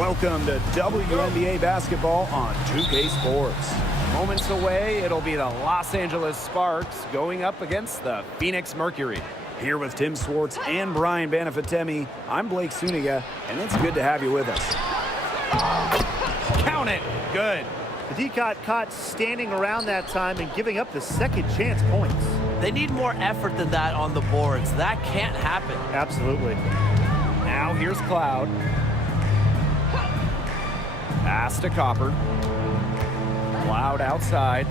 Welcome to WNBA basketball on 2K Sports. Moments away, it'll be the Los Angeles Sparks going up against the Phoenix Mercury. Here with Tim Swartz and Brian Banafitemi, I'm Blake Suniga, and it's good to have you with us. Count it. Good. The D got caught standing around that time and giving up the second chance points. They need more effort than that on the boards. That can't happen. Absolutely. Now here's Cloud. Pass to Copper. Cloud outside.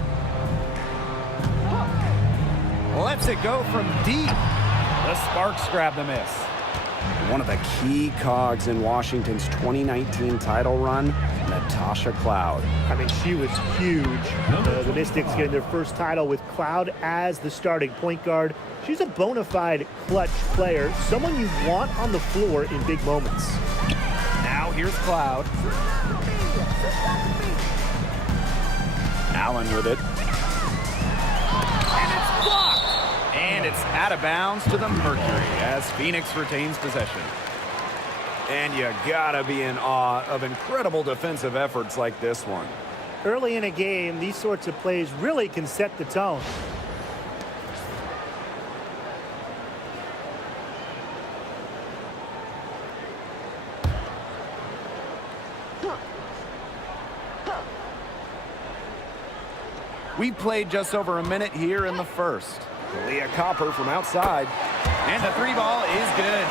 Lets it go from deep. The Sparks grab the miss. One of the key cogs in Washington's 2019 title run, Natasha Cloud. I mean, she was huge. The Mystics getting their first title with Cloud as the starting point guard. She's a bona fide clutch player, someone you want on the floor in big moments. Now here's Cloud. Allen with it. And it's blocked. And it's out of bounds to the Mercury as Phoenix retains possession. And you gotta be in awe of incredible defensive efforts like this one. Early in a game, these sorts of plays really can set the tone. We played just over a minute here in the first. Leah Copper from outside. And the three ball is good.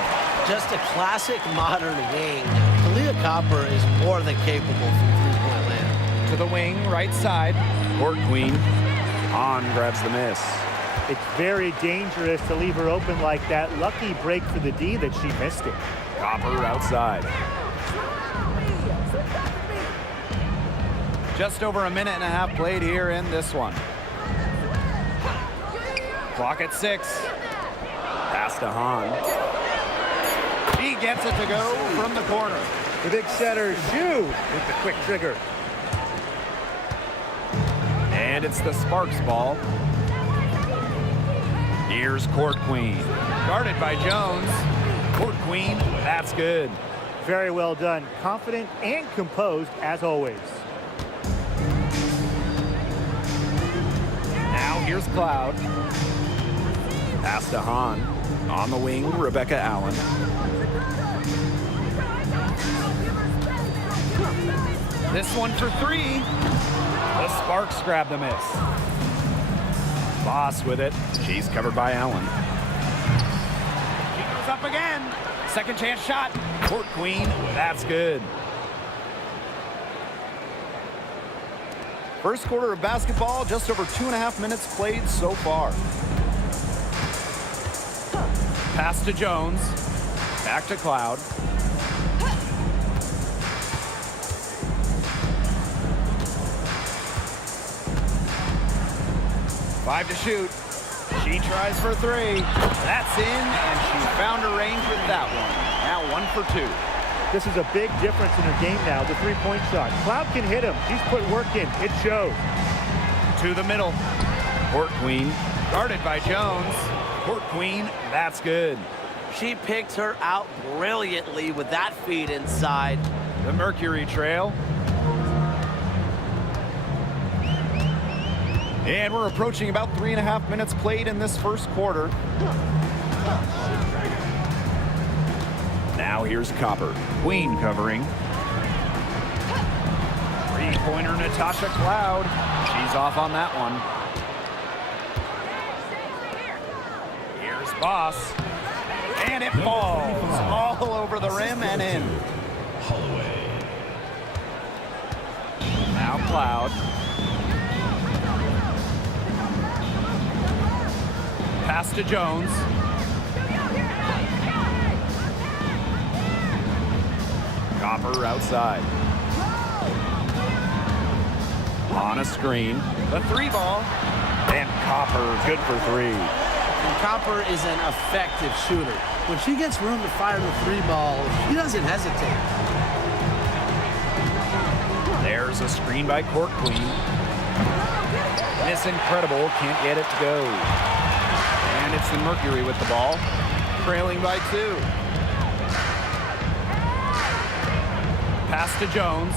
Just a classic modern wing. Leah Copper is more than capable from three-point land. To the wing, right side. Court Queen. On grabs the miss. It's very dangerous to leave her open like that. Lucky break for the D that she missed it. Copper outside. Just over a minute and a half played here in this one. Clock at 6. Pass to Hahn. He gets it to go from the corner. The big setter, Xu, with the quick trigger. And it's the Sparks ball. Here's Court Queen. Guarded by Jones. Court Queen, that's good. Very well done. Confident and composed as always. Now here's Cloud. Pass to Hahn. On the wing, Rebecca Allen. This one for 3. The Sparks grab the miss. Boss with it. She's covered by Allen. She goes up again. Second chance shot. Court Queen, that's good. First quarter of basketball, just over 2.5 minutes played so far. Pass to Jones. Back to Cloud. Five to shoot. She tries for 3. That's in, and she found her range with that one. Now 1 for 2. This is a big difference in her game now, the three-point shot. Cloud can hit him. She's put work in. It shows. To the middle. Court Queen. Guarded by Jones. Court Queen, that's good. She picked her out brilliantly with that feed inside. The Mercury trail. And we're approaching about 3.5 minutes played in this first quarter. Now here's Copper. Queen covering. Three-pointer Natasha Cloud. She's off on that one. Here's Boss. And it falls all over the rim and in. Now Cloud. Pass to Jones. Copper outside. On a screen. The 3 ball. And Copper good for 3. And Copper is an effective shooter. When she gets room to fire the 3 ball, she doesn't hesitate. There's a screen by Court Queen. Miss Incredible can't get it to go. And it's the Mercury with the ball. Trailing by 2. Pass to Jones.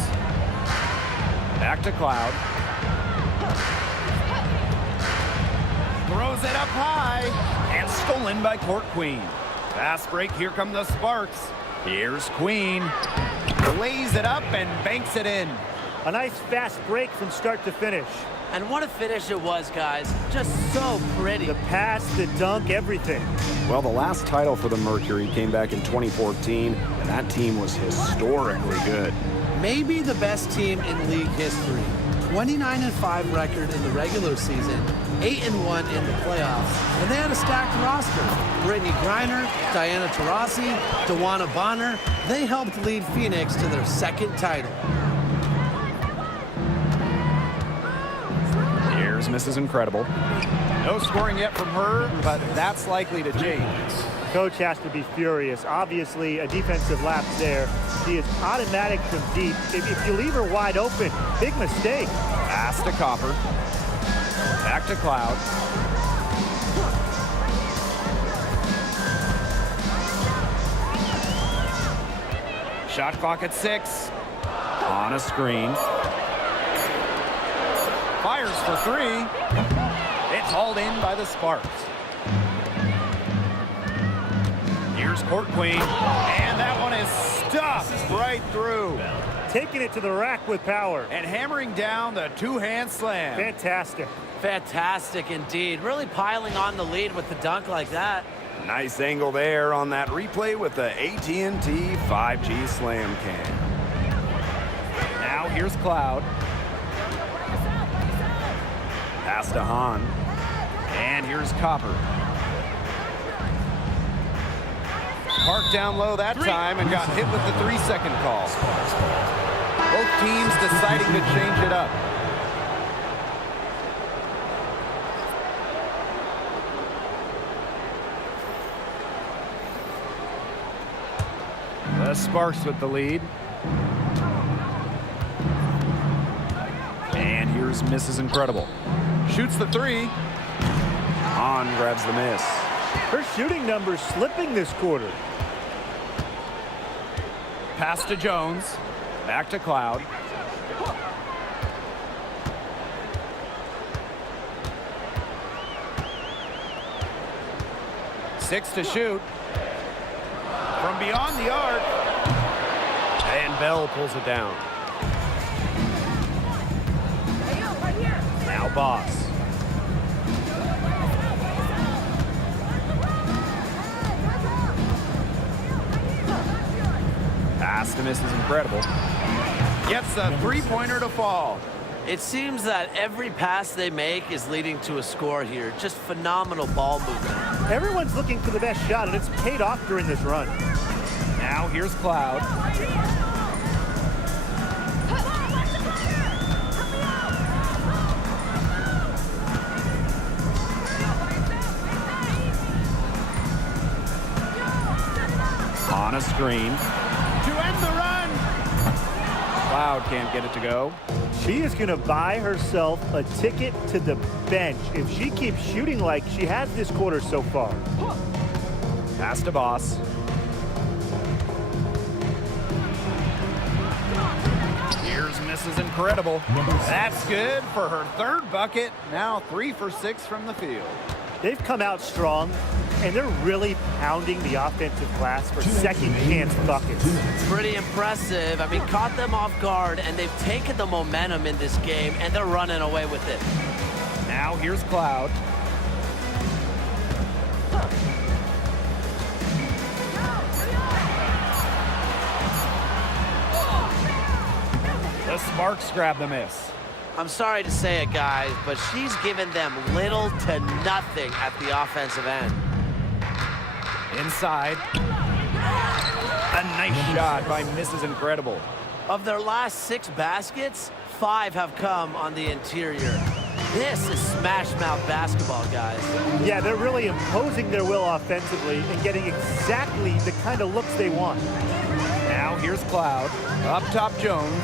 Back to Cloud. Throws it up high. And stolen by Court Queen. Fast break. Here come the Sparks. Here's Queen. Lays it up and banks it in. A nice fast break from start to finish. And what a finish it was, guys. Just so pretty. The pass, the dunk, everything. Well, the last title for the Mercury came back in 2014, and that team was historically good. Maybe the best team in league history. 29-5 record in the regular season, 8-1 in the playoffs, and they had a stacked roster. Brittany Griner, Diana Taurasi, Dewana Bonner, they helped lead Phoenix to their second title. Here's Mrs. Incredible. No scoring yet from her, but that's likely to change. Coach has to be furious. Obviously, a defensive lapse there. She is automatic from deep. If you leave her wide open, big mistake. Pass to Copper. Back to Cloud. Shot clock at 6. On a screen. Fires for 3. It's hauled in by the Sparks. Here's Court Queen, and that one is stuffed right through. Taking it to the rack with power. And hammering down the two-hand slam. Fantastic. Fantastic indeed. Really piling on the lead with the dunk like that. Nice angle there on that replay with the AT&T 5G Slam Cam. Now here's Cloud. Pass to Hahn. And here's Copper. Parked down low that time and got hit with the 3-second call. Both teams deciding to change it up. The Sparks with the lead. And here's Mrs. Incredible. Shoots the 3. Hahn grabs the miss. Her shooting numbers slipping this quarter. Pass to Jones. Back to Cloud. Six to shoot. From beyond the arc. And Bell pulls it down. Now Boss. Pass to Mrs. Incredible. Gets a three-pointer to fall. It seems that every pass they make is leading to a score here. Just phenomenal ball movement. Everyone's looking for the best shot, and it's paid off during this run. Now here's Cloud. On a screen. To end the run. Cloud can't get it to go. She is going to buy herself a ticket to the bench if she keeps shooting like she has this quarter so far. Pass to Boss. Here's Mrs. Incredible. That's good for her third bucket. Now 3 for 6 from the field. They've come out strong, and they're really pounding the offensive glass for second chance buckets. Pretty impressive. I mean, caught them off guard, and they've taken the momentum in this game, and they're running away with it. Now here's Cloud. The Sparks grab the miss. I'm sorry to say it, guys, but she's given them little to nothing at the offensive end. Inside. A nice shot by Mrs. Incredible. Of their last 6 baskets, 5 have come on the interior. This is smash-mouth basketball, guys. Yeah, they're really imposing their will offensively and getting exactly the kind of looks they want. Now here's Cloud. Up top, Jones.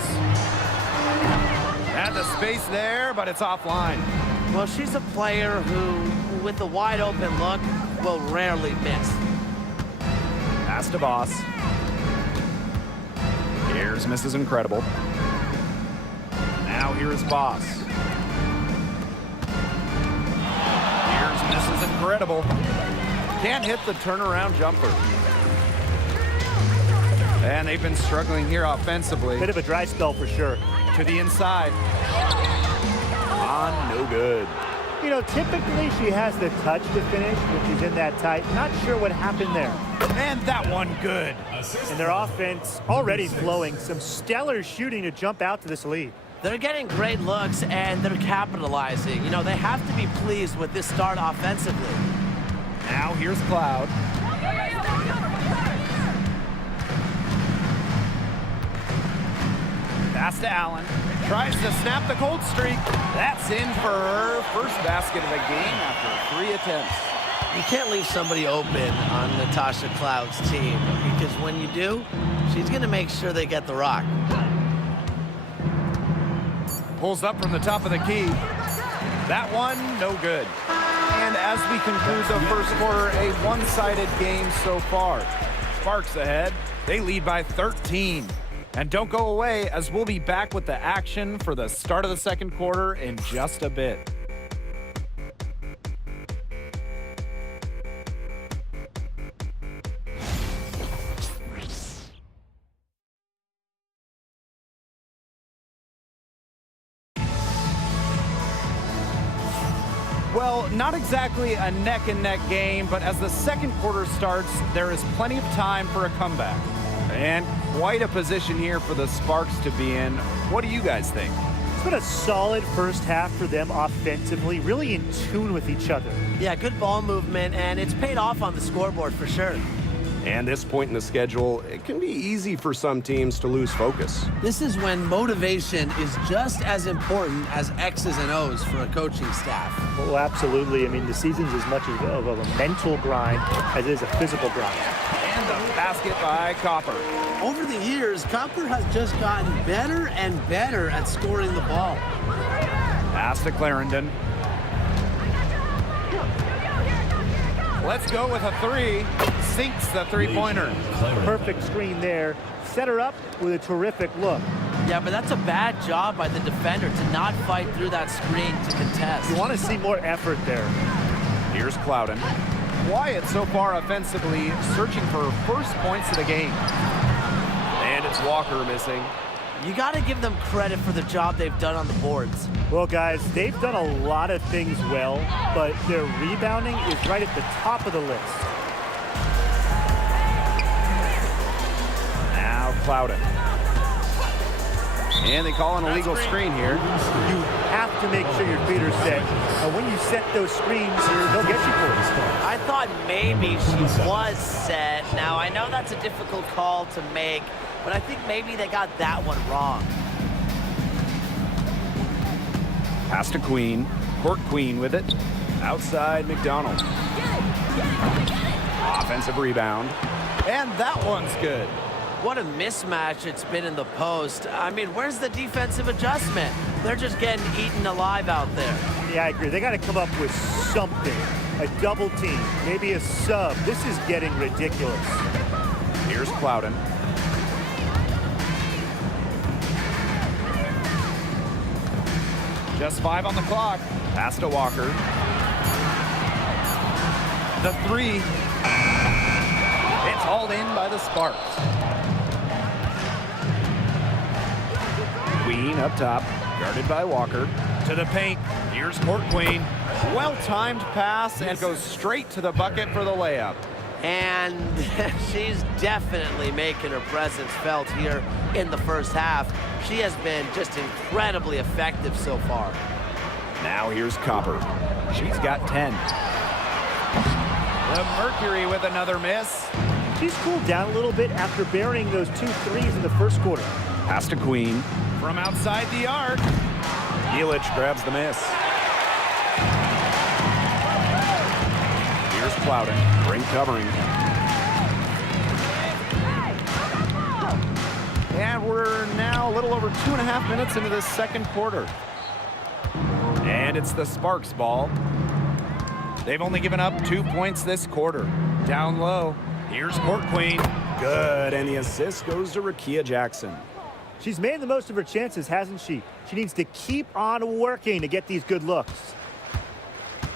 Had the space there, but it's offline. Well, she's a player who, with a wide open look, will rarely miss. Pass to Boss. Here's Here's Mrs. Incredible. Now here's Boss. Here's Mrs. Incredible. Can't hit the turnaround jumper. And they've been struggling here offensively. Bit of a dry spell for sure. To the inside. On, no good. You know, typically she has the touch to finish when she's in that tight. Not sure what happened there. And that one good. And their offense already flowing. Some stellar shooting to jump out to this lead. They're getting great looks, and they're capitalizing. You know, they have to be pleased with this start offensively. Now here's Cloud. Pass to Allen. Tries to snap the cold streak. That's in for her first basket of the game after 3 attempts. You can't leave somebody open on Natasha Cloud's team, because when you do, she's going to make sure they get the rock. Pulls up from the top of the key. That one, no good. And as we conclude the first quarter, a one-sided game so far. Sparks ahead. They lead by 13. And don't go away, as we'll be back with the action for the start of the second quarter in just a bit. Well, not exactly a neck-and-neck game, but as the second quarter starts, there is plenty of time for a comeback. And quite a position here for the Sparks to be in. What do you guys think? It's been a solid first half for them offensively, really in tune with each other. Yeah, good ball movement, and it's paid off on the scoreboard for sure. And this point in the schedule, it can be easy for some teams to lose focus. This is when motivation is just as important as X's and O's for a coaching staff. Well, absolutely. I mean, the season's as much of a mental grind as it is a physical grind. And the basket by Copper. Over the years, Copper has just gotten better and better at scoring the ball. Pass to Clarendon. Let's go with a 3. Sinks the three-pointer. Perfect screen there. Set her up with a terrific look. Yeah, but that's a bad job by the defender to not fight through that screen to contest. You want to see more effort there. Here's Clouden. Quiet so far offensively, searching for her first points of the game. And it's Walker missing. You got to give them credit for the job they've done on the boards. Well, guys, they've done a lot of things well, but their rebounding is right at the top of the list. Now Clouden. And they call an illegal screen here. You have to make sure your feet are set. When you set those screens, they'll get you for it. I thought maybe she was set. Now, I know that's a difficult call to make, but I think maybe they got that one wrong. Pass to Queen. Court Queen with it. Outside McDonald. Offensive rebound. And that one's good. What a mismatch it's been in the post. I mean, where's the defensive adjustment? They're just getting eaten alive out there. Yeah, I agree. They got to come up with something. A double team, maybe a sub. This is getting ridiculous. Here's Clouden. Just 5 on the clock. Pass to Walker. The 3. It's hauled in by the Sparks. Queen up top, guarded by Walker. To the paint. Here's Court Queen. Well-timed pass and goes straight to the bucket for the layup. And she's definitely making her presence felt here in the first half. She has been just incredibly effective so far. Now here's Copper. She's got 10. The Mercury with another miss. She's cooled down a little bit after burying those 2 threes in the first quarter. Pass to Queen. From outside the arc. Yelich grabs the miss. Here's Clouden. Ring covering. And we're now a little over 2.5 minutes into the second quarter. And it's the Sparks ball. They've only given up 2 points this quarter. Down low. Here's Court Queen. Good, and the assist goes to Rakia Jackson. She's made the most of her chances, hasn't she? She needs to keep on working to get these good looks.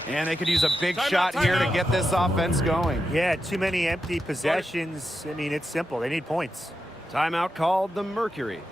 And they could use a big shot here to get this offense going. Yeah, too many empty possessions. I mean, it's simple. They need points. Timeout called the Mercury.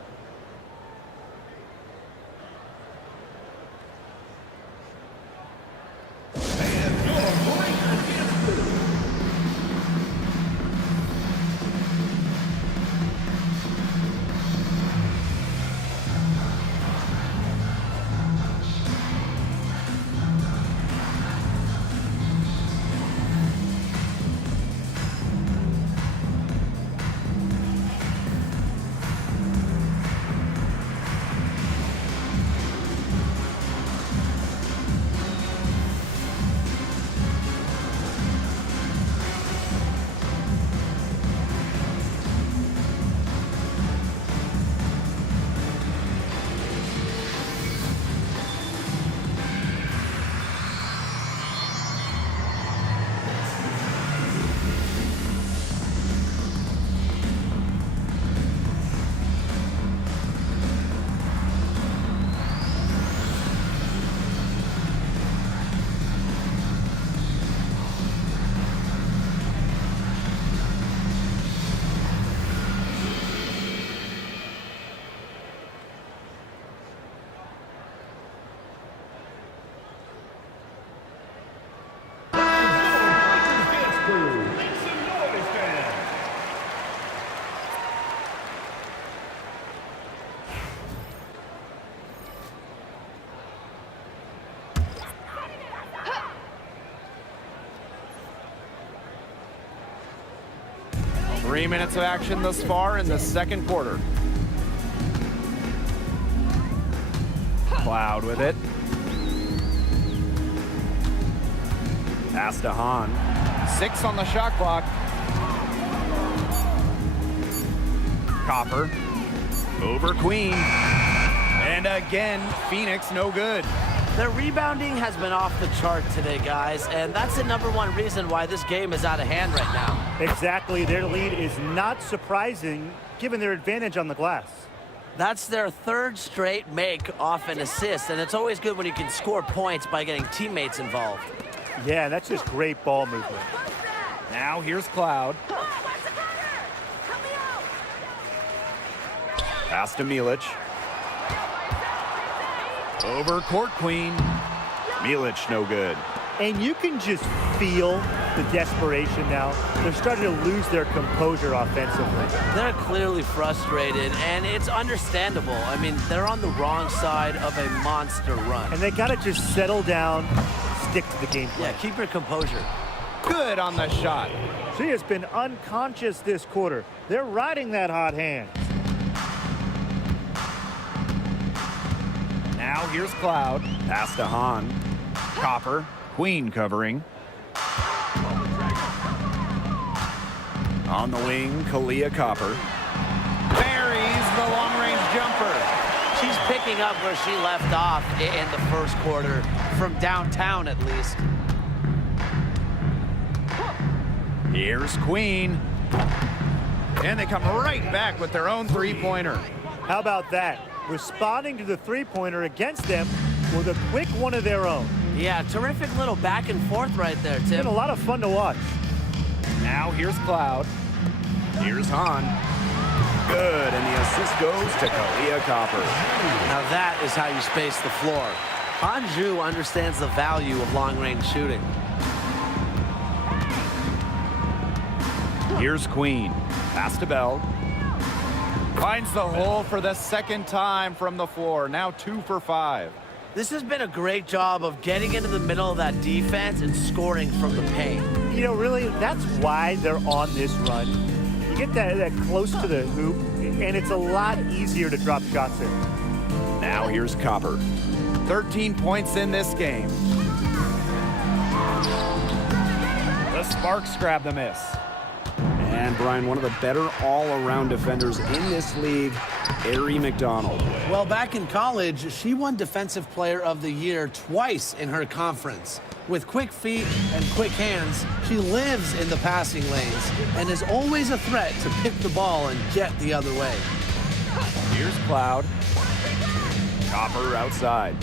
Three minutes of action thus far in the second quarter. Cloud with it. Pass to Hahn. 6 on the shot clock. Copper. Over Queen. And again, Phoenix no good. Their rebounding has been off the chart today, guys, and that's the #1 reason why this game is out of hand right now. Exactly. Their lead is not surprising given their advantage on the glass. That's their 3rd straight make off an assist, and it's always good when you can score points by getting teammates involved. Yeah, that's just great ball movement. Now here's Cloud. Pass to Milic. Over Court Queen. Milic no good. And you can just feel the desperation now. They're starting to lose their composure offensively. They're clearly frustrated, and it's understandable. I mean, they're on the wrong side of a monster run. And they got to just settle down, stick to the game plan. Yeah, keep your composure. Good on the shot. She has been unconscious this quarter. They're riding that hot hand. Now here's Cloud. Pass to Hahn. Copper. Queen covering. On the wing, Kalia Copper. Buries the long-range jumper. She's picking up where she left off in the first quarter, from downtown at least. Here's Queen. And they come right back with their own three-pointer. How about that? Responding to the three-pointer against them with a quick one of their own. Yeah, terrific little back and forth right there, Tim. Been a lot of fun to watch. Now here's Cloud. Here's Hahn. Good, and the assist goes to Kalia Copper. Now that is how you space the floor. Anju understands the value of long-range shooting. Here's Queen. Pass to Bell. Finds the hole for the second time from the floor. Now 2 for 5. This has been a great job of getting into the middle of that defense and scoring from the paint. You know, really, that's why they're on this run. You get that close to the hoop, and it's a lot easier to drop shots in. Now here's Copper. 13 points in this game. The Sparks grab the miss. And Brian, one of the better all-around defenders in this league, Arie McDonald. Well, back in college, she won Defensive Player of the Year twice in her conference. With quick feet and quick hands, she lives in the passing lanes and is always a threat to pick the ball and get the other way. Here's Cloud. Copper outside.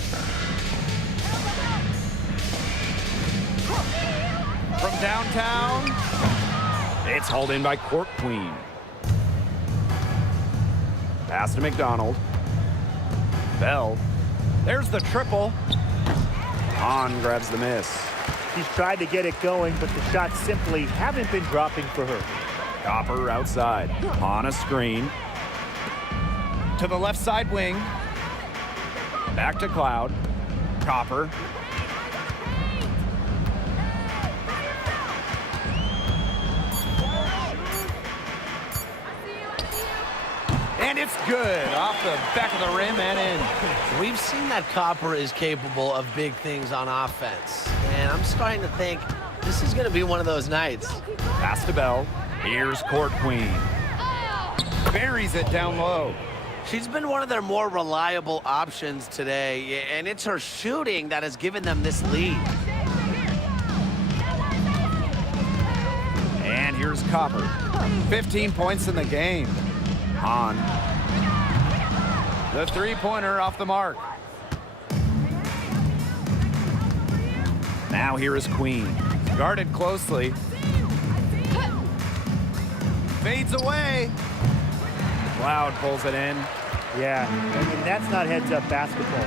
From downtown, it's hauled in by Court Queen. Pass to McDonald. Bell. There's the triple. Hahn grabs the miss. She's tried to get it going, but the shots simply haven't been dropping for her. Copper outside. On a screen. To the left side wing. Back to Cloud. Copper. And it's good. Off the back of the rim and in. We've seen that Copper is capable of big things on offense. And I'm starting to think this is going to be one of those nights. Pass to Bell. Here's Court Queen. Buries it down low. She's been one of their more reliable options today, and it's her shooting that has given them this lead. And here's Copper. 15 points in the game. Hahn. The three-pointer off the mark. Now here is Queen. Guarded closely. Fades away. Cloud pulls it in. Yeah, and that's not heads-up basketball.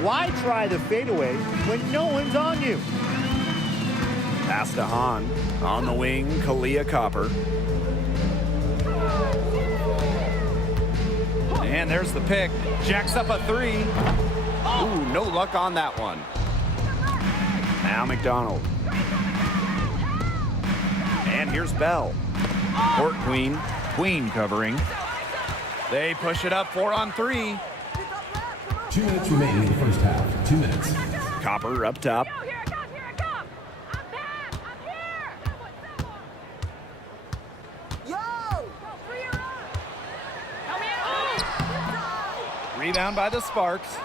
Why try the fadeaway when no one's on you? Pass to Hahn. On the wing, Kalia Copper. And there's the pick. Jacks up a three. Ooh, no luck on that one. Now McDonald. And here's Bell. Court Queen. Queen covering. They push it up 4 on 3. 2 minutes remaining in the first half. 2 minutes. Copper up top. Here it comes, here it comes. I'm back, I'm here. Yo! Free your run. Rebound by the Sparks.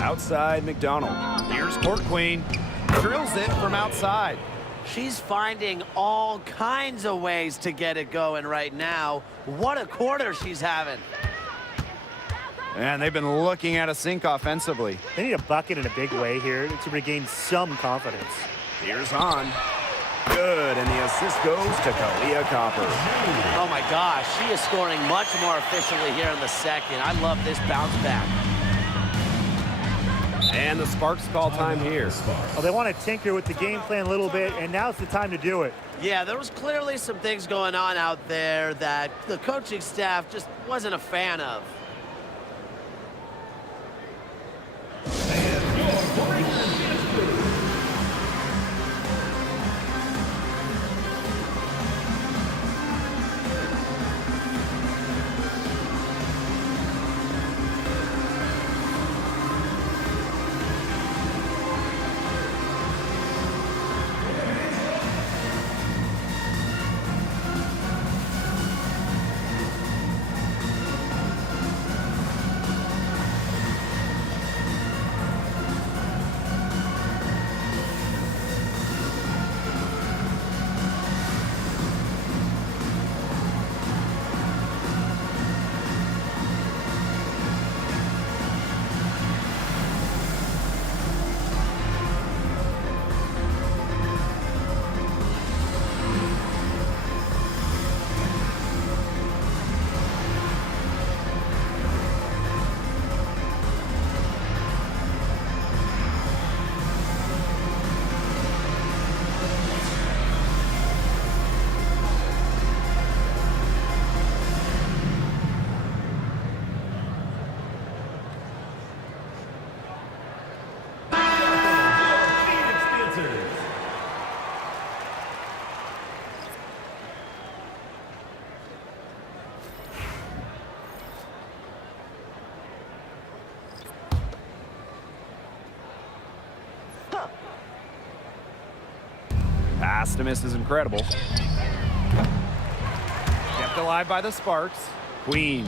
Outside McDonald. Here's Court Queen. Drills it from outside. She's finding all kinds of ways to get it going right now. What a quarter she's having. And they've been looking at a sink offensively. They need a bucket in a big way here to regain some confidence. Here's Hahn. Good, and the assist goes to Kalia Copper. Oh my gosh, she is scoring much more efficiently here in the second. I love this bounce back. And the Sparks call time here. Well, they want to tinker with the game plan a little bit, and now's the time to do it. Yeah, there was clearly some things going on out there that the coaching staff just wasn't a fan of. Pass to miss is incredible. Kept alive by the Sparks. Queen.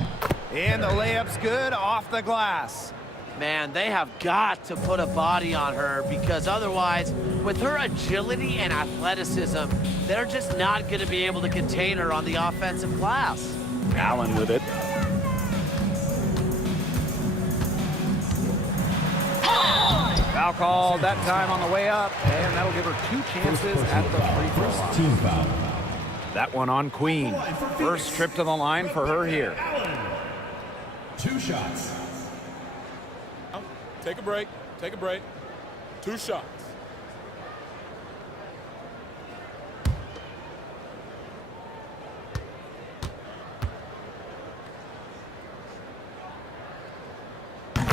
And the layup's good off the glass. Man, they have got to put a body on her because otherwise, with her agility and athleticism, they're just not going to be able to contain her on the offensive glass. Allen with it. Foul called that time on the way up, and that'll give her 2 chances at the free throw line. Team foul. That one on Queen. First trip to the line for her here. 2 shots. Take a break. Take a break. 2 shots.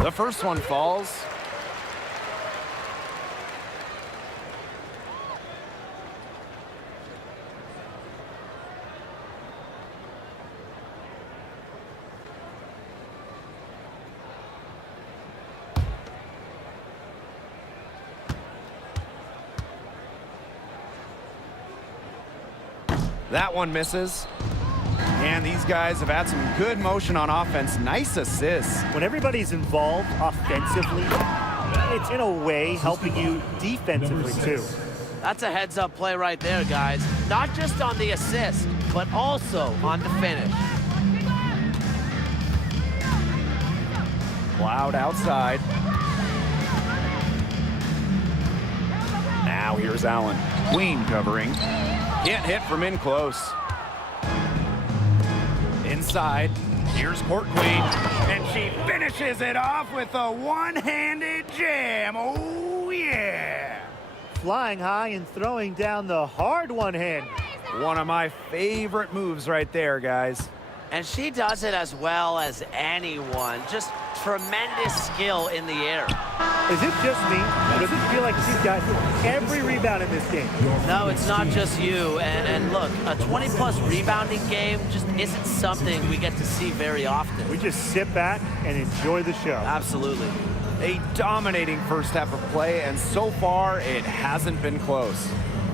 The first one falls. That one misses. And these guys have had some good motion on offense. Nice assists. When everybody's involved offensively, it's in a way helping you defensively too. That's a heads-up play right there, guys. Not just on the assist, but also on the finish. Cloud outside. Now here's Allen. Queen covering. Can't hit from in close. Inside, here's Court Queen, and she finishes it off with a one-handed jam. Oh, yeah. Flying high and throwing down the hard one hand. One of my favorite moves right there, guys. And she does it as well as anyone. Just tremendous skill in the air. Is it just me, or does it feel like she's got every rebound in this game? No, it's not just you. And look, a 20-plus rebounding game just isn't something we get to see very often. We just sit back and enjoy the show. Absolutely. A dominating first half of play, and so far it hasn't been close.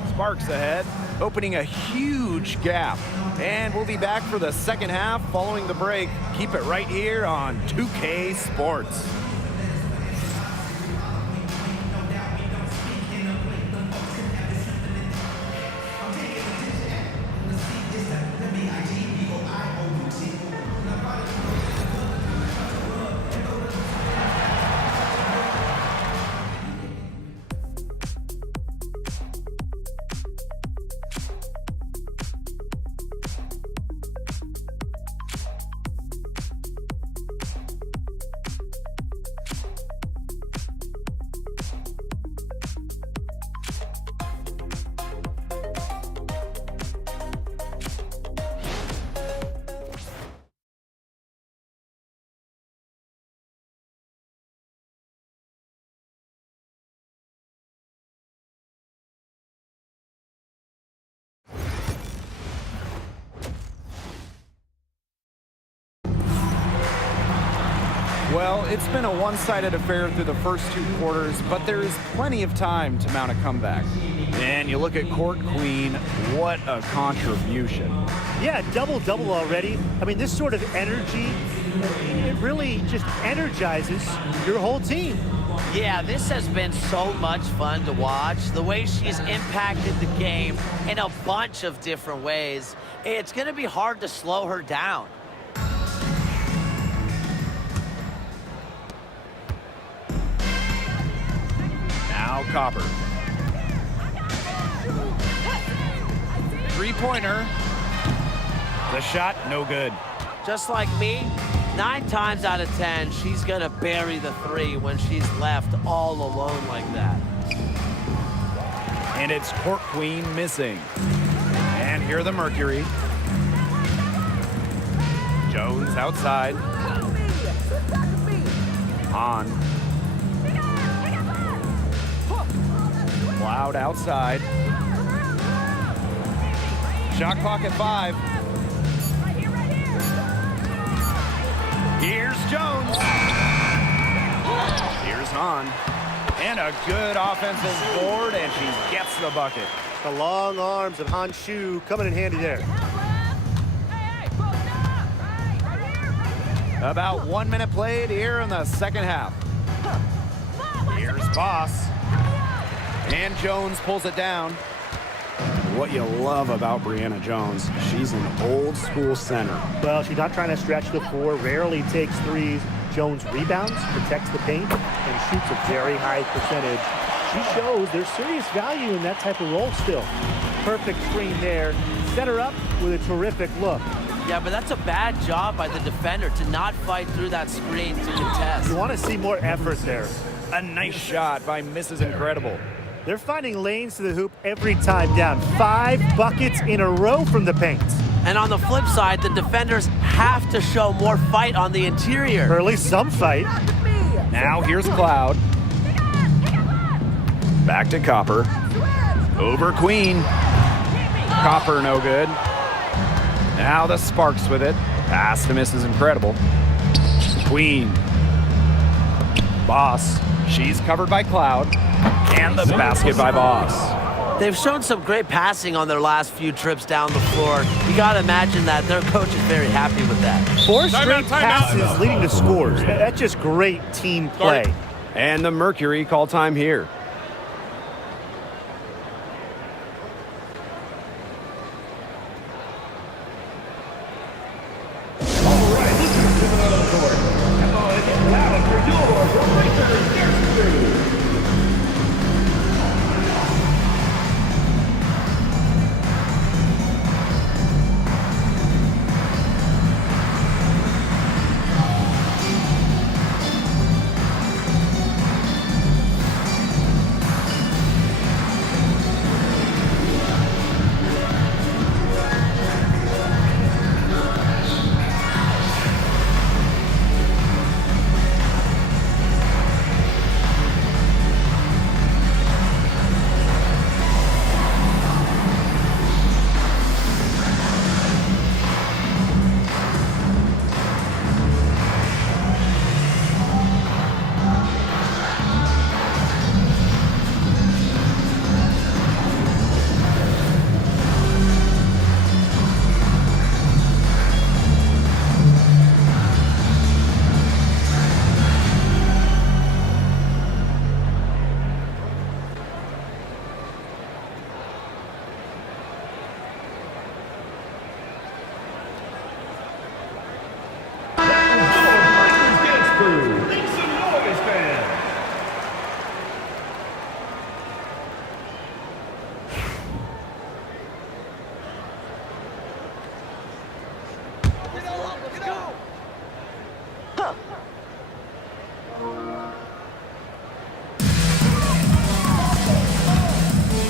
Sparks ahead, opening a huge gap. And we'll be back for the second half following the break. Keep it right here on 2K Sports. Well, it's been a one-sided affair through the first 2 quarters, but there is plenty of time to mount a comeback. And you look at Court Queen, what a contribution. Yeah, double-double already. I mean, this sort of energy, it really just energizes your whole team. Yeah, this has been so much fun to watch. The way she's impacted the game in a bunch of different ways. It's going to be hard to slow her down. Now Copper. Three-pointer. The shot, no good. Just like me, 9 times out of 10, she's going to bury the 3 when she's left all alone like that. And it's Court Queen missing. And here the Mercury. Jones outside. On. Cloud outside. Shot clock at 5. Here's Jones. Here's Hahn. And a good offensive board, and she gets the bucket. The long arms of Han Shu coming in handy there. About 1 minute played here in the second half. Here's Boss. And Jones pulls it down. What you love about Brianna Jones, she's an old school center. Well, she's not trying to stretch the floor, rarely takes threes. Jones rebounds, protects the paint, and shoots a very high percentage. She shows there's serious value in that type of role still. Perfect screen there. Set her up with a terrific look. Yeah, but that's a bad job by the defender to not fight through that screen to contest. You want to see more effort there. A nice shot by Mrs. Incredible. They're finding lanes to the hoop every time down. 5 buckets in a row from the paint. And on the flip side, the defenders have to show more fight on the interior. Or at least some fight. Now here's Cloud. Back to Copper. Over Queen. Copper no good. Now the Sparks with it. Pass to Mrs. Incredible. Queen. Boss. She's covered by Cloud. And the basket by Boss. They've shown some great passing on their last few trips down the floor. You got to imagine that their coach is very happy with that. 4 straight passes leading to scores. That's just great team play. And the Mercury call time here.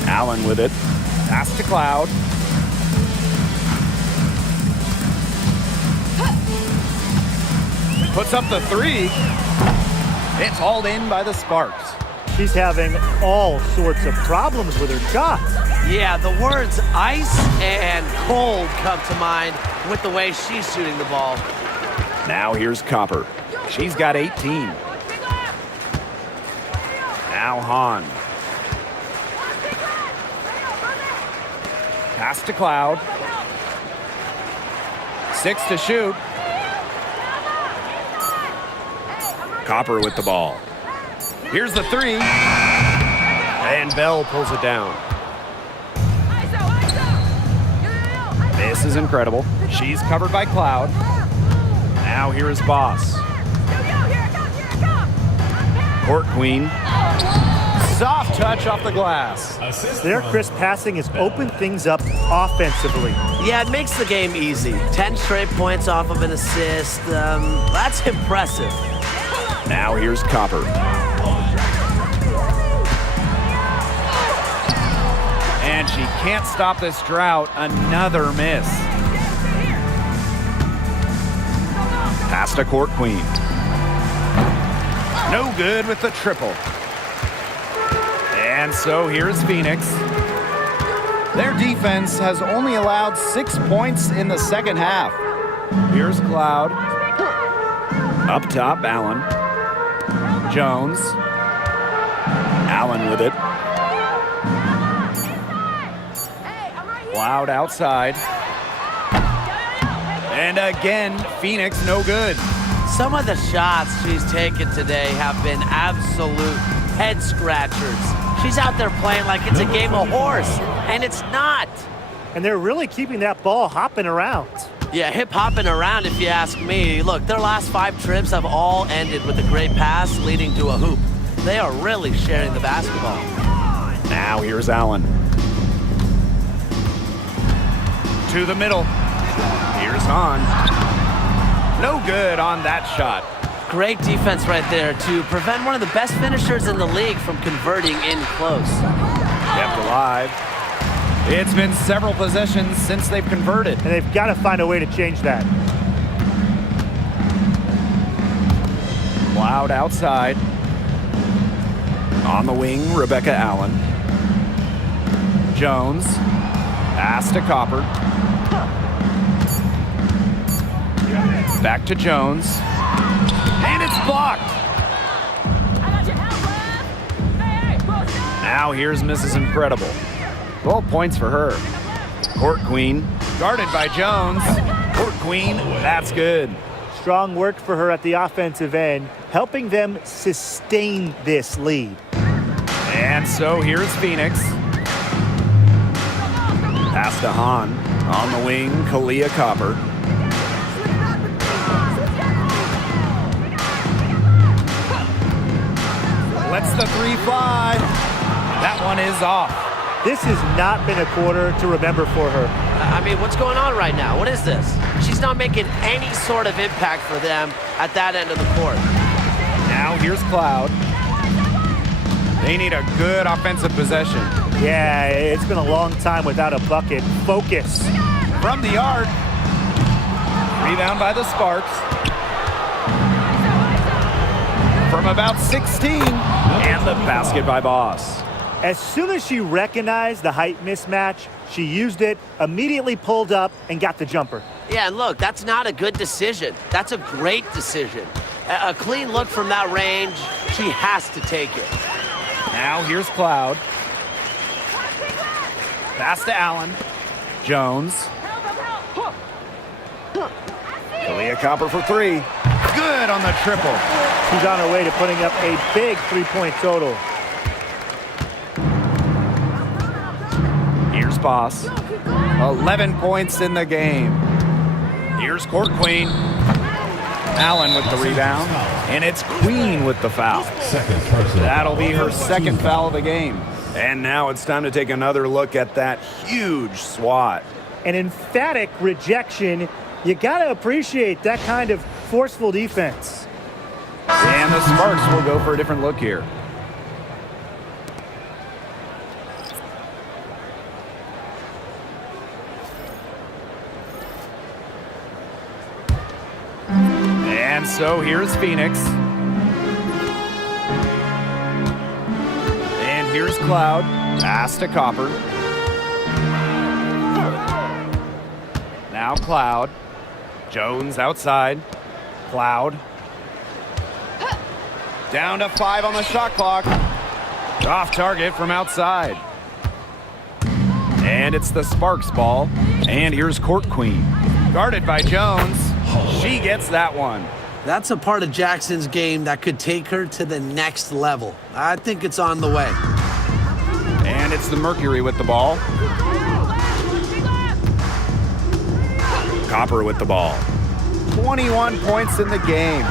Allen with it. Pass to Cloud. Puts up the 3. It's hauled in by the Sparks. She's having all sorts of problems with her shots. Yeah, the words ice and cold come to mind with the way she's shooting the ball. Now here's Copper. She's got 18. Now Hahn. Pass to Cloud. 6 to shoot. Copper with the ball. Here's the 3. And Bell pulls it down. This is incredible. She's covered by Cloud. Now here is Boss. Court Queen. Soft touch off the glass. Their crisp passing has opened things up offensively. Yeah, it makes the game easy. 10 straight points off of an assist. That's impressive. Now here's Copper. And she can't stop this drought. Another miss. Pass to Court Queen. No good with the triple. And so here's Phoenix. Their defense has only allowed 6 points in the second half. Here's Cloud. Up top, Allen. Jones. Allen with it. Cloud outside. And again, Phoenix no good. Some of the shots she's taken today have been absolute head scratchers. She's out there playing like it's a game of horse, and it's not. and they're really keeping that ball hopping around. Yeah, hip-hopping around if you ask me. Look, their last 5 trips have all ended with a great pass leading to a hoop. They are really sharing the basketball. Now here's Allen. To the middle. Here's Hahn. No good on that shot. Great defense right there to prevent one of the best finishers in the league from converting in close. Kept alive. It's been several possessions since they've converted. And they've got to find a way to change that. Cloud outside. On the wing, Rebecca Allen. Jones. Pass to Copper. Back to Jones. And it's blocked. Now here's Mrs. Incredible. 12 points for her. Court Queen, guarded by Jones. Court Queen, that's good. Strong work for her at the offensive end, helping them sustain this lead. And so here's Phoenix. Pass to Hahn. On the wing, Kalia Copper. Lets the 3 fly. That one is off. This has not been a quarter to remember for her. I mean, what's going on right now? What is this? She's not making any sort of impact for them at that end of the court. Now here's Cloud. They need a good offensive possession. Yeah, it's been a long time without a bucket. Focus. From the arc. Rebound by the Sparks. From about 16. And the basket by Boss. As soon as she recognized the height mismatch, she used it, immediately pulled up, and got the jumper. Yeah, and look, that's not a good decision. That's a great decision. A clean look from that range, she has to take it. Now here's Cloud. Pass to Allen. Jones. Kalia Copper for 3. Good on the triple. She's on her way to putting up a big 3-point total. Here's Boss. 11 points in the game. Here's Court Queen. Allen with the rebound. And it's Queen with the foul. That'll be her second foul of the game. And now it's time to take another look at that huge swat. An emphatic rejection. You got to appreciate that kind of forceful defense. And the Sparks will go for a different look here. And so here's Phoenix. And here's Cloud. Pass to Copper. Now Cloud. Jones outside. Cloud. Down to 5 on the shot clock. Off target from outside. And it's the Sparks ball. And here's Court Queen. Guarded by Jones. She gets that one. That's a part of Jackson's game that could take her to the next level. I think it's on the way. And it's the Mercury with the ball. Copper with the ball. 21 points in the game.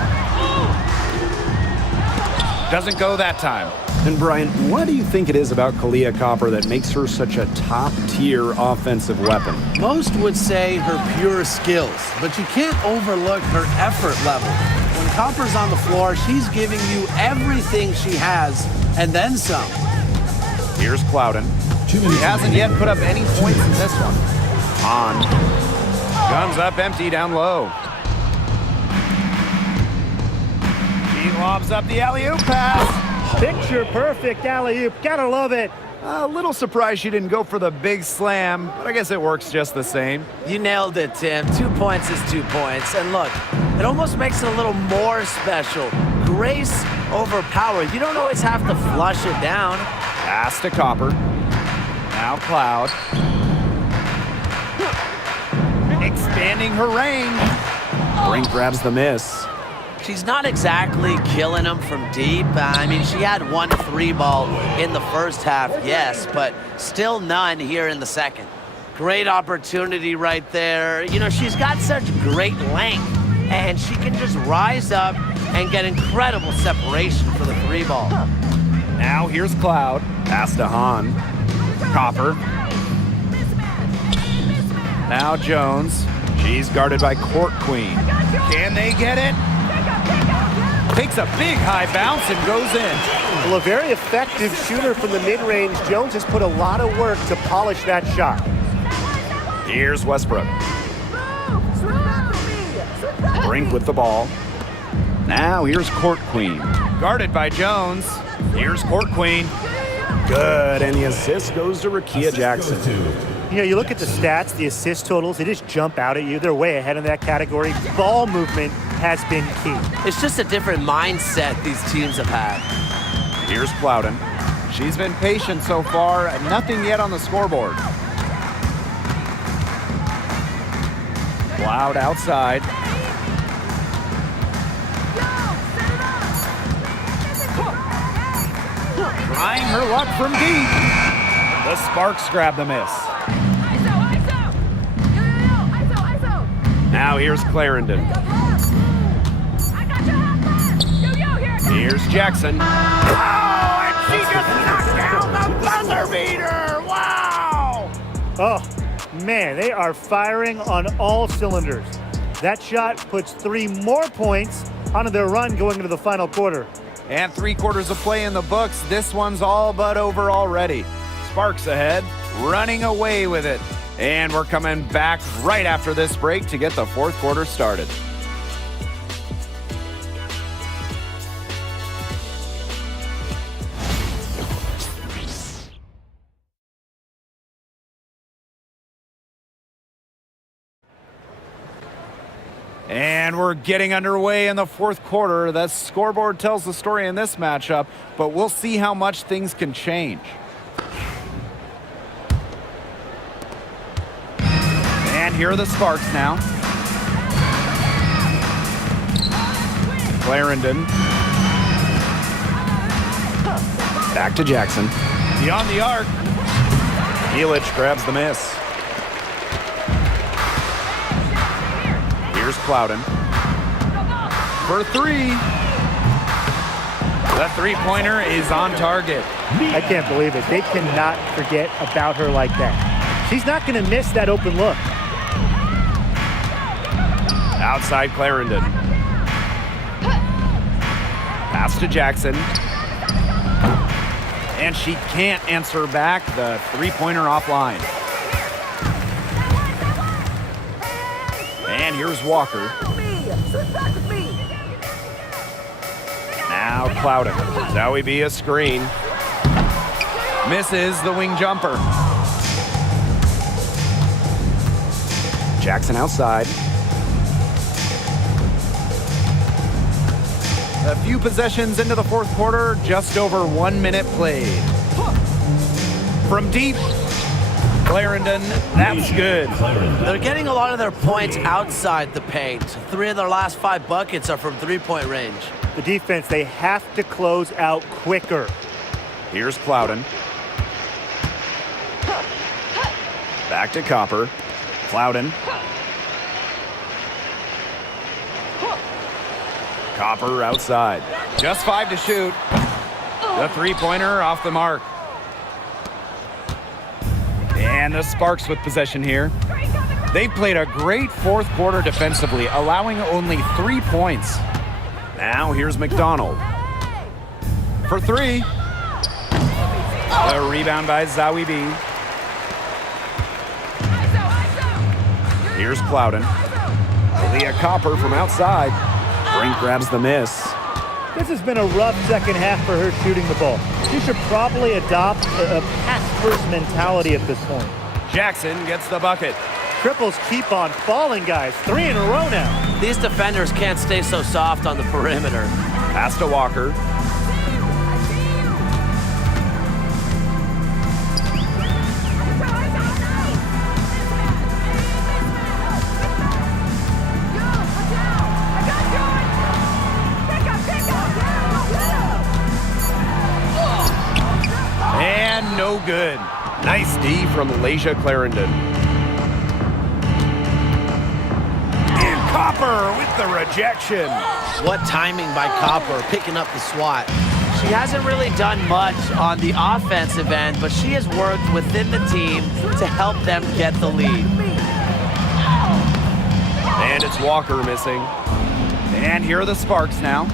Doesn't go that time. And Brian, what do you think it is about Kalia Copper that makes her such a top-tier offensive weapon? Most would say her pure skills, but you can't overlook her effort level. When Copper's on the floor, she's giving you everything she has, and then some. Here's Clouden. He hasn't yet put up any points in this one. On. Guns up empty down low. He lobs up the alley-oop pass. Picture perfect alley-oop. Gotta love it. A little surprised she didn't go for the big slam, but I guess it works just the same. You nailed it, Tim. 2 points is 2 points. And look, it almost makes it a little more special. Grace over power. You don't always have to flush it down. Pass to Copper. Now Cloud. Expanding her range. Brink grabs the miss. She's not exactly killing them from deep. I mean, she had 1 3 ball in the first half, yes, but still none here in the second. Great opportunity right there. You know, she's got such great length, and she can just rise up and get incredible separation for the 3-ball. Now here's Cloud. Pass to Hahn. Copper. Now Jones. She's guarded by Court Queen. Can they get it? Takes a big high bounce and goes in. Well, a very effective shooter from the mid-range. Jones has put a lot of work to polish that shot. Here's Westbrook. Brink with the ball. Now here's Court Queen. Guarded by Jones. Here's Court Queen. Good, and the assist goes to Rakia Jackson. You know, you look at the stats, the assist totals, they just jump out at you. They're way ahead in that category. Ball movement has been key. It's just a different mindset these teams have had. Here's Plowden. She's been patient so far, and nothing yet on the scoreboard. Cloud outside. Trying her luck from deep. The Sparks grab the miss. Now here's Clarendon. Here's Jackson. Oh, and she just knocked down the buzzer beater. Wow! Oh, man, they are firing on all cylinders. That shot puts 3 more points onto their run going into the final quarter. And 3 quarters of play in the books. This one's all but over already. Sparks ahead, running away with it. And we're coming back right after this break to get the 4th quarter started. And we're getting underway in the 4th quarter. The scoreboard tells the story in this matchup, but we'll see how much things can change. And here are the Sparks now. Clarendon. Back to Jackson. Beyond the arc. Helich grabs the miss. Here's Plowden. For 3. The 3-pointer is on target. I can't believe it. They cannot forget about her like that. She's not going to miss that open look. Outside Clarendon. Pass to Jackson. And she can't answer back. The 3-pointer offline. And here's Walker. Now Plowden. Zoe B a screen. Misses the wing jumper. Jackson outside. A few possessions into the 4th quarter, just over 1 minute played. From deep, Clarendon, that's good. They're getting a lot of their points outside the paint. 3 of their last 5 buckets are from 3-point range. The defense, they have to close out quicker. Here's Plowden. Back to Copper. Plowden. Copper outside. Just 5 to shoot. The 3-pointer off the mark. And the Sparks with possession here. They played a great 4th quarter defensively, allowing only 3 points. Now here's McDonald. For 3. A rebound by Zoe B. Here's Plowden. Leah Copper from outside. Brink grabs the miss. This has been a rough second half for her shooting the ball. She should probably adopt a pass-first mentality at this point. Jackson gets the bucket. Triples keep on falling, guys. 3 in a row now. These defenders can't stay so soft on the perimeter. Pass to Walker. And no good. Nice D from Lasia Clarendon. Copper with the rejection. What timing by Copper, picking up the swat. She hasn't really done much on the offensive end, but she has worked within the team to help them get the lead. And it's Walker missing. And here are the Sparks now.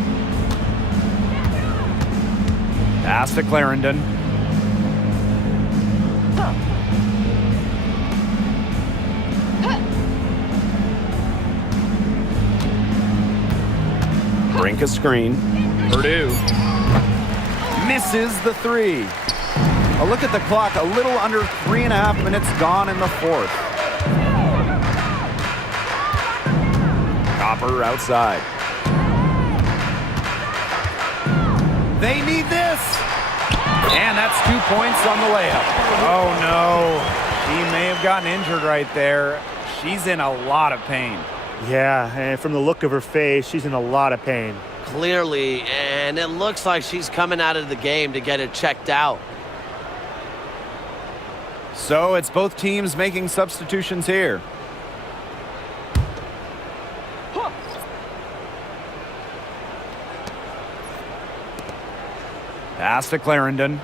Pass to Clarendon. Brink a screen. Purdue misses the three. A look at the clock, a little under 3.5 minutes gone in the fourth. Copper outside. They need this. And that's 2 points on the layup. Oh no, he may have gotten injured right there. She's in a lot of pain. Yeah, and from the look of her face, she's in a lot of pain. Clearly, and it looks like she's coming out of the game to get it checked out. So it's both teams making substitutions here. Pass to Clarendon.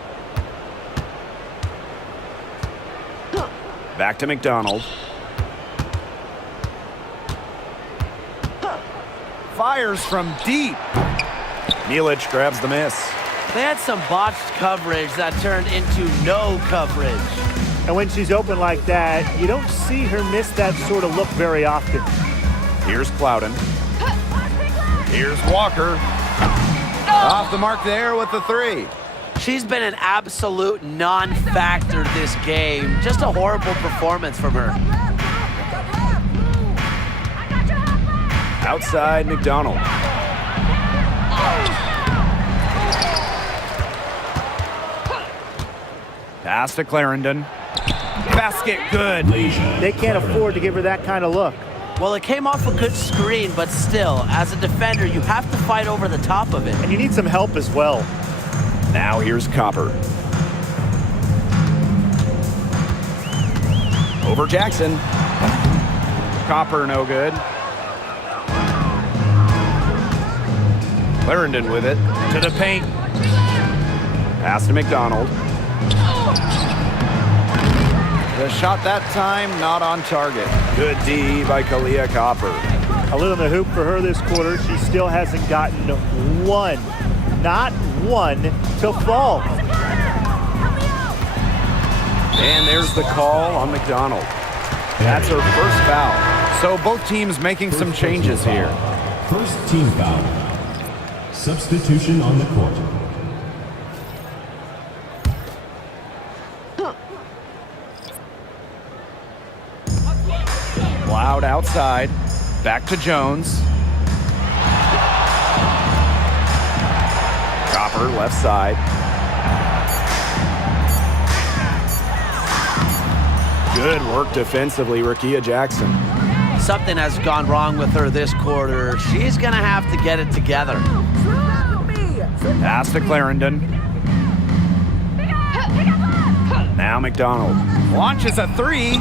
Back to McDonald. Fires from deep. Milic grabs the miss. They had some botched coverage that turned into no coverage. And when she's open like that, you don't see her miss that sort of look very often. Here's Clouden. Here's Walker. Off the mark there with the three. She's been an absolute non-factor this game. Just a horrible performance from her. Outside McDonald. Pass to Clarendon. Basket good. They can't afford to give her that kind of look. Well, it came off a good screen, but still, as a defender, you have to fight over the top of it. And you need some help as well. Now here's Copper. Over Jackson. Copper no good. Clarendon with it. To the paint. Pass to McDonald. The shot that time not on target. Good D by Kalia Copper. A little in the hoop for her this quarter. She still hasn't gotten one, not one, to fall. And there's the call on McDonald. That's her first foul. So both teams making some changes here. First team foul. Substitution on the court. Loud outside. Back to Jones. Copper left side. Good work defensively, Rakia Jackson. Something has gone wrong with her this quarter. She's going to have to get it together. Pass to Clarendon. Now McDonald. Launches a three.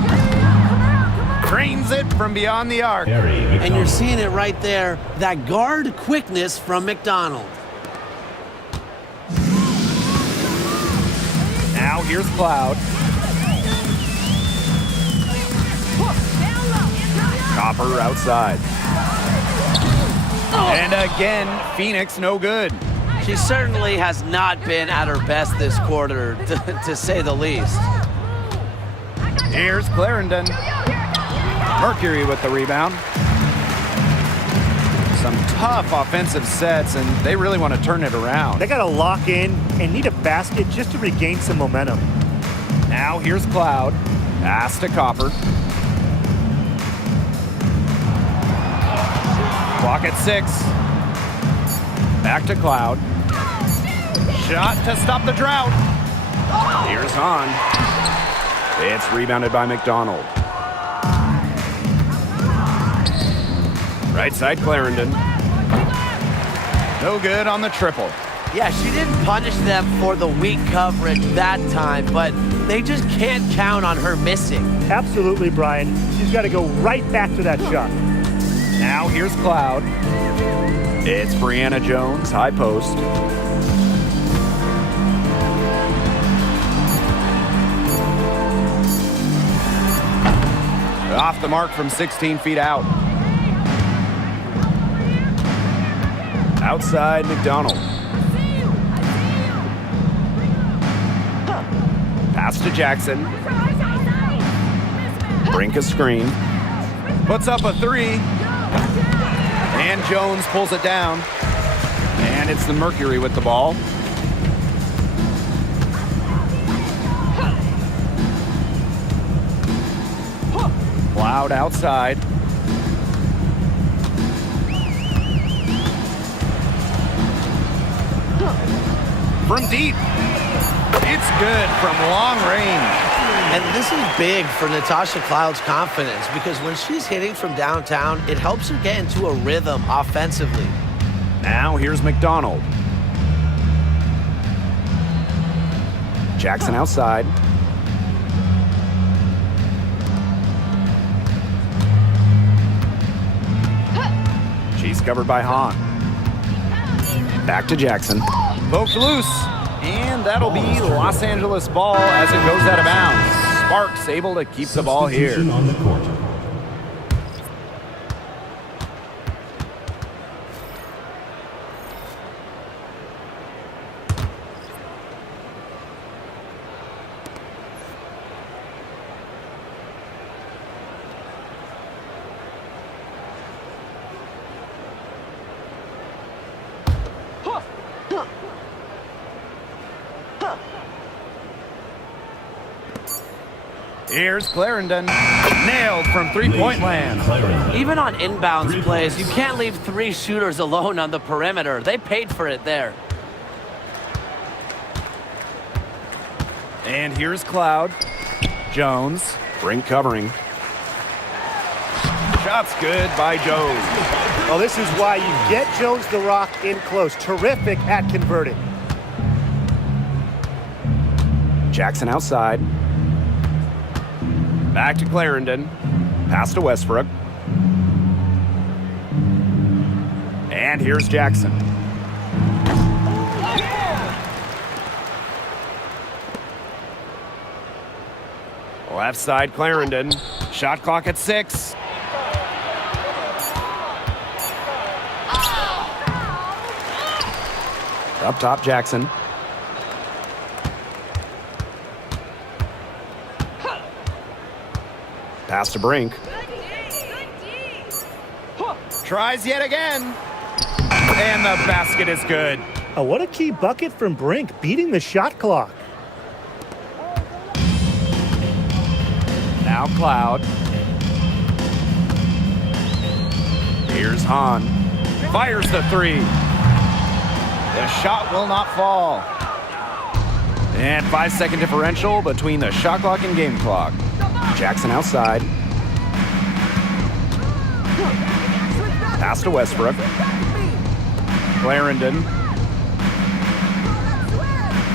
Drains it from beyond the arc. And you're seeing it right there, that guard quickness from McDonald. Now here's Cloud. Copper outside. And again, Phoenix no good. She certainly has not been at her best this quarter, to say the least. Here's Clarendon. Mercury with the rebound. Some tough offensive sets, and they really want to turn it around. They got to lock in and need a basket just to regain some momentum. Now here's Cloud. Pass to Copper. Clock at 6. Back to Cloud. Shot to stop the drought. Here's Hahn. It's rebounded by McDonald. Right side Clarendon. No good on the triple. Yeah, she didn't punish them for the weak coverage that time, but they just can't count on her missing. Absolutely, Brian. She's got to go right back to that shot. Now here's Cloud. It's Brianna Jones, high post. Off the mark from 16 feet out. Outside McDonald. Pass to Jackson. Brink a screen. Puts up a three. And Jones pulls it down. And it's the Mercury with the ball. Cloud outside. From deep. It's good from long range. And this is big for Natasha Cloud's confidence because when she's hitting from downtown, it helps her get into a rhythm offensively. Now here's McDonald. Jackson outside. She's covered by Hahn. Back to Jackson. Poked loose. And that'll be Los Angeles ball as it goes out of bounds. Sparks able to keep the ball here. Substitution on the court. Here's Clarendon. Nailed from three-point land. Even on inbounds plays, you can't leave three shooters alone on the perimeter. They paid for it there. And here's Cloud. Jones. Brink covering. Shot's good by Jones. Well, this is why you get Jones the Rock in close. Terrific at converting. Jackson outside. Back to Clarendon. Pass to Westbrook. And here's Jackson. Left side Clarendon. Shot clock at 6. Up top Jackson. Pass to Brink. Tries yet again. And the basket is good. Oh, what a key bucket from Brink, beating the shot clock. Now Cloud. Here's Hahn. Fires the three. The shot will not fall. And 5-second differential between the shot clock and game clock. Jackson outside. Pass to Westbrook. Clarendon.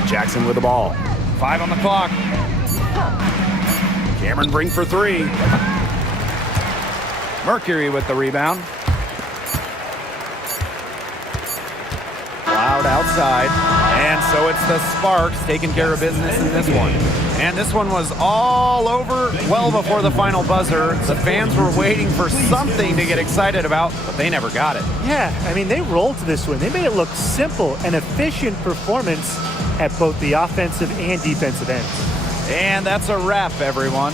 Jackson with the ball. 5 on the clock. Cameron Brink for 3. Mercury with the rebound. Cloud outside. And so it's the Sparks taking care of business in this one. And this one was all over well before the final buzzer. The fans were waiting for something to get excited about, but they never got it. Yeah, I mean, they rolled to this one. They made it look simple and efficient performance at both the offensive and defensive ends. And that's a wrap, everyone.